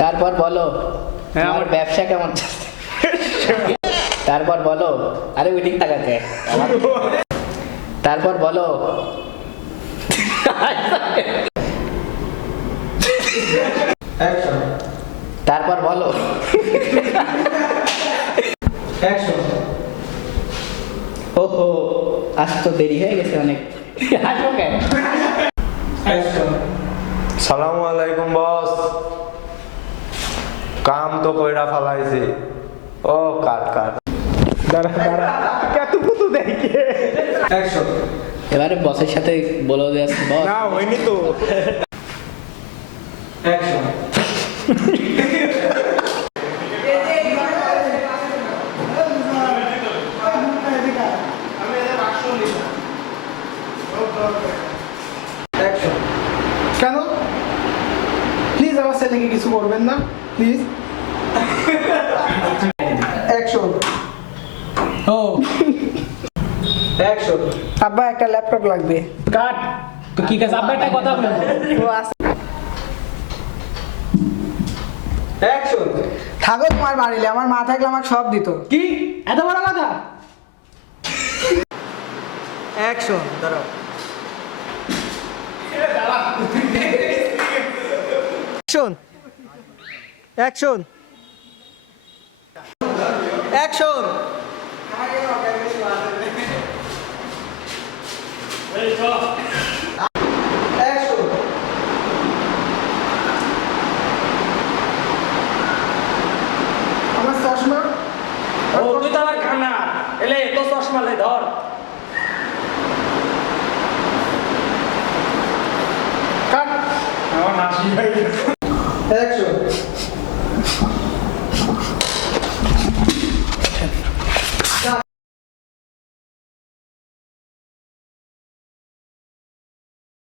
তারপর বলো আমার ব্যবসা কেমন চলছে? তারপর বলো আরে ওই দিক তাকাতে তারপর বলো তারপর বলো ওহো আজ তো দেরি হয়ে গেছে অনেক। আসো কেন? সালামু আলাইকুম বস। কাম তো কইরা ফালাইছি। ও কাট কাট দাঁড়া দাঁড়া কত কত দেখে এবারে বসের সাথে বলে দেস বস না হয়নি তো। কেন প্লিজ আমার ছেলেকে কিছু করবেন না প্লিজ। অ্যাকশন। O action. আব্বা একটা ল্যাপটপ লাগবে। কাট তো কি কাজ আব্বা একটা কথা বলবো। ও আছে। অ্যাকশন। থাকো তোমার বাড়িতে, আমার মা থাকলে আমাকে সব দিত। কি এত বড় কথা? অ্যাকশন। দাঁড়াও। অ্যাকশন। অ্যাকশন। অ্যাকশন। অ্যাকশন। আমার চশমা। ও তুই তো আবার খানা এলে তো চশমা লে ধর। কাট। আমার নাসি হয়ে গেছে।